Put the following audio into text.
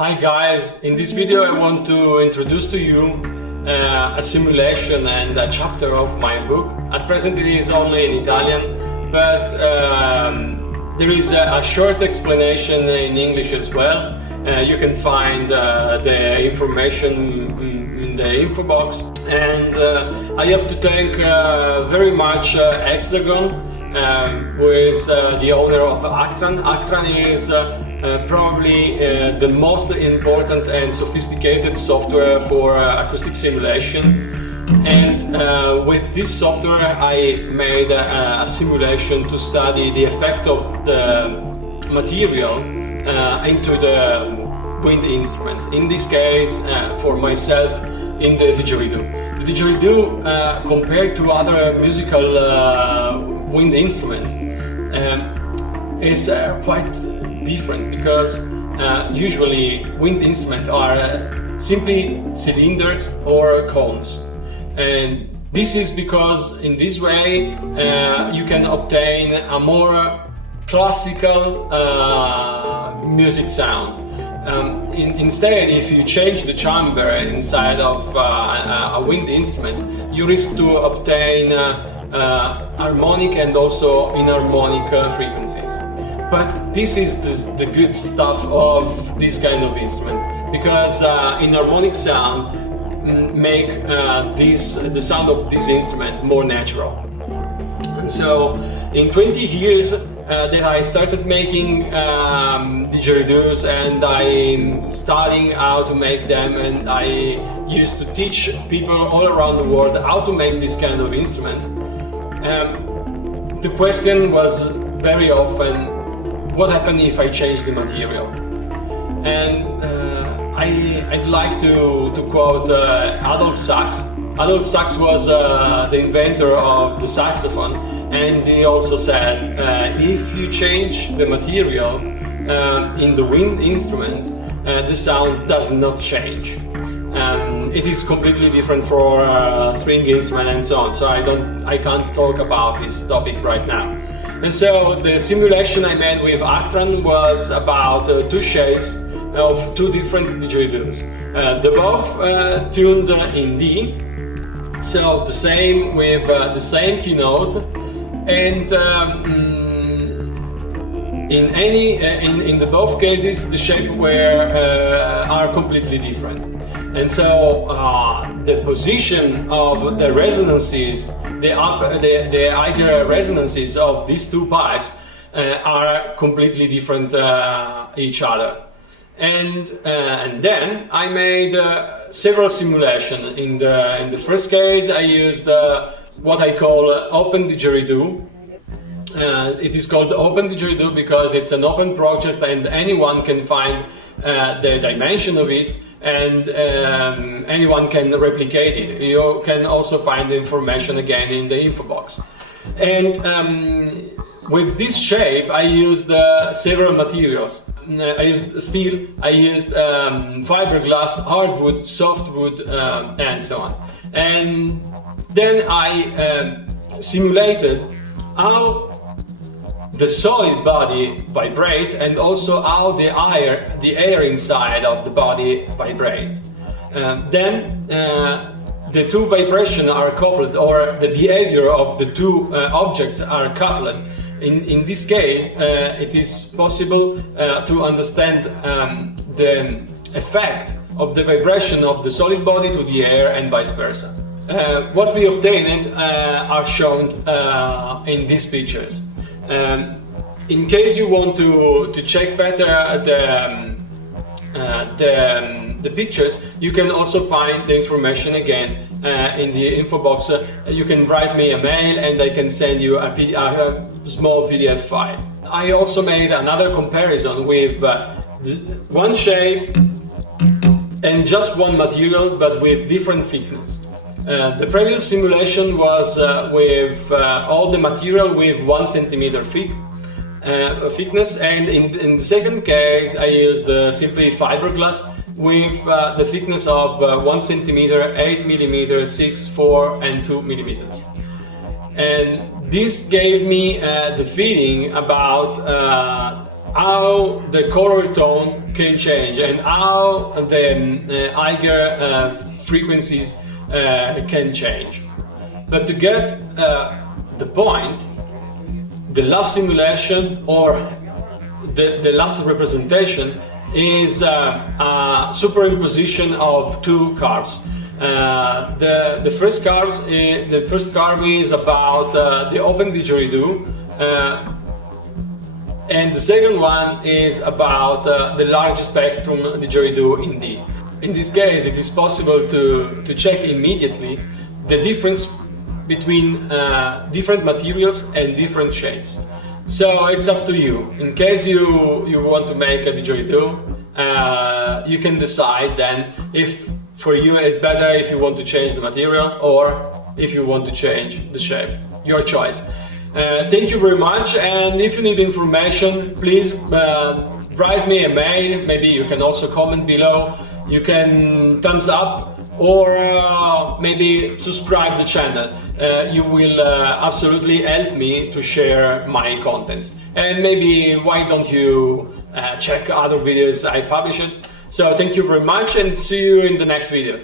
Hi guys, in this video I want to introduce to you a simulation and a chapter of my book. At present it is only in Italian, but there is a short explanation in English as well. You can find the information in the info box. And I have to thank very much Hexagon, who is the owner of Actran. Actran is probably the most important and sophisticated software for acoustic simulation. And with this software I made a simulation to study the effect of the material into the wind instrument. In this case, for myself, in the Didgeridoo. The Didgeridoo, compared to other musical wind instruments, is quite different, because usually wind instruments are simply cylinders or cones, and this is because in this way you can obtain a more classical music sound. Instead, if you change the chamber inside of a wind instrument, you risk to obtain harmonic and also inharmonic frequencies. But this is the good stuff of this kind of instrument, because inharmonic sound make the sound of this instrument more natural. And so in 20 years that I started making didgeridoos, and I'm studying how to make them, and I used to teach people all around the world how to make this kind of instruments. The question was very often, what happens if I change the material? And I'd like to quote Adolf Sax. Adolf Sax was the inventor of the saxophone, and he also said, if you change the material in the wind instruments, the sound does not change. It is completely different for string instrument and so on, so I can't talk about this topic right now. And so the simulation I made with Actran was about two shapes of two different didgeridoos. They're both tuned in D, so the same with the same keynote, and in the both cases the shape are completely different. And so the position of the resonances, the higher resonances of these two pipes are completely different each other. And then I made several simulations. In the first case I used what I call open didgeridoo. It is called open didgeridoo because it's an open project and anyone can find the dimension of it, and anyone can replicate it. You can also find the information again in the info box. And with this shape I used several materials. I used steel, I used fiberglass, hardwood, softwood, and so on. And then I simulated how the solid body vibrates, and also how the air inside of the body vibrates. Then the two vibrations are coupled, or the behavior of the two objects are coupled. In this case, it is possible to understand the effect of the vibration of the solid body to the air and vice versa. What we obtained are shown in these pictures. In case you want to check better the pictures, you can also find the information again in the info box. You can write me a mail and I can send you a small PDF file. I also made another comparison with one shape and just one material, but with different thickness. The previous simulation was with all the material with 1 centimeter thickness, and in the second case I used simply fiberglass with the thickness of 1 centimeter, 8 millimeters, 6, 4 and 2 millimeters. And this gave me the feeling about how the color tone can change and how the higher frequencies can change. But to get the point, the last simulation or the last representation is a superimposition of two curves. The first curve is about the open didgeridoo, and the second one is about the large spectrum didgeridoo in D. In this case, it is possible to check immediately the difference between different materials and different shapes. So it's up to you. In case you want to make a didgeridoo, you can decide then if for you it's better if you want to change the material or if you want to change the shape. Your choice. Thank you very much, and if you need information, please write me a mail. Maybe you can also comment below. You can thumbs up or maybe subscribe the channel. You will absolutely help me to share my contents. And maybe why don't you check other videos I published. So thank you very much and see you in the next video.